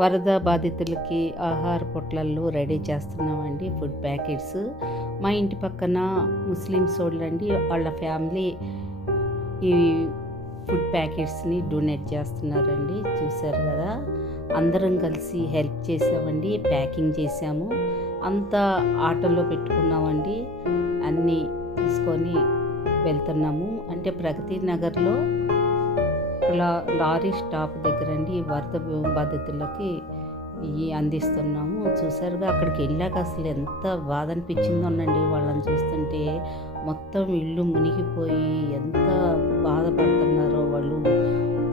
వరద బాధితులకి ఆహార పొట్లాలు రెడీ చేస్తున్నామండి, ఫుడ్ ప్యాకెట్స్. మా ఇంటి పక్కన ముస్లిమ్స్ వాళ్ళండి, వాళ్ళ ఫ్యామిలీ ఈ ఫుడ్ ప్యాకెట్స్ని డొనేట్ చేస్తున్నారండి. చూసారు కదా, అందరం కలిసి హెల్ప్ చేసామండి, ప్యాకింగ్ చేసాము, అంతా ఆటోలో పెట్టుకున్నామండి, అన్నీ తీసుకొని వెళ్తున్నాము. అంటే ప్రగతి నగర్లో లారీ స్టాప్ దగ్గరండి వరద బాధితులకి ఇవి అందిస్తున్నాము. చూసారుగా, అక్కడికి వెళ్ళాక అసలు ఎంత బాధ అనిపించిందోనండి వాళ్ళని చూస్తుంటే. మొత్తం ఇల్లు మునిగిపోయి ఎంత బాధపడుతున్నారో వాళ్ళు.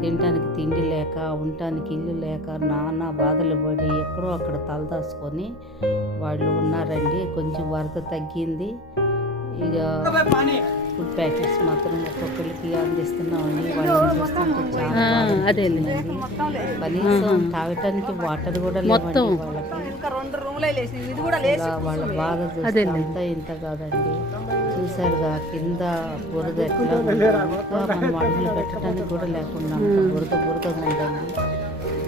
తినడానికి తిండి లేక, ఉండటానికి ఇల్లు లేక నానా బాధలు పడి ఎక్కడో అక్కడ తలదాచుకొని వాళ్ళు ఉన్నారండి. కొంచెం వరద తగ్గింది, ఇక ఫుడ్ ప్యాకెట్స్ మాత్రం ఒక్కొక్కరికి అందిస్తున్నామండి. వాళ్ళని చూస్తుంటే చాలా అదేండి, కనీసం తాగటానికి వాటర్ కూడా లేవండి వాళ్ళకి. వాళ్ళ బాధ చూస్తే అంతా ఇంత కాదండి. చూసారుగా, కింద బురద ఎట్లా మనం అడుగులు పెట్టడానికి కూడా లేకుండా బురదగా ఉందండి.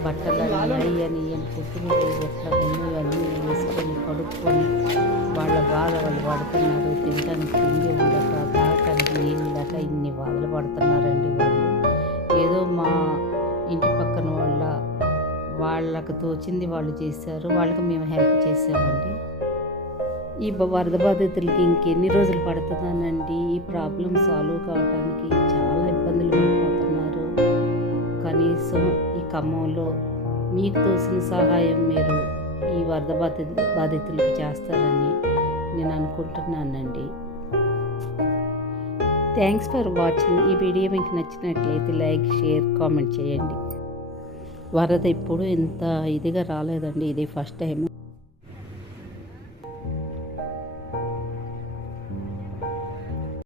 బట్టలు అయ్యని పుట్టులు ఎట్లా ఉన్నాయి అన్నీ వేసుకొని కడుక్కొని వాళ్ళ బాధ వాళ్ళు పడుతున్నారు. తినడానికి తిండి ఉండక, తాగటానికి నీళ్ళు లేక ఇన్ని బాధలు పడుతున్నారండి వాళ్ళు. ఏదో మా ఇంటి పక్కన వాళ్ళకు తోచింది వాళ్ళు చేశారు, వాళ్ళకి మేము హెల్ప్ చేసామండి. ఈ వరద బాధితులకి ఇంకెన్ని రోజులు పడుతుందనండి ఈ ప్రాబ్లం సాల్వ్ కావడానికి. చాలా ఇబ్బందులు పడిపోతున్నారు. కనీసం ఈ ఖమ్మంలో మీకు తోసిన సహాయం మీరు ఈ వరద బాధితులకు చేస్తారని నేను అనుకుంటున్నానండి. Thanks for watching. ఈ వీడియో మీకు నచ్చినట్లయితే లైక్, షేర్, కామెంట్ చేయండి. వరద ఇప్పుడు ఇంత ఇదిగా రాలేదండి, ఇది ఫస్ట్ టైం.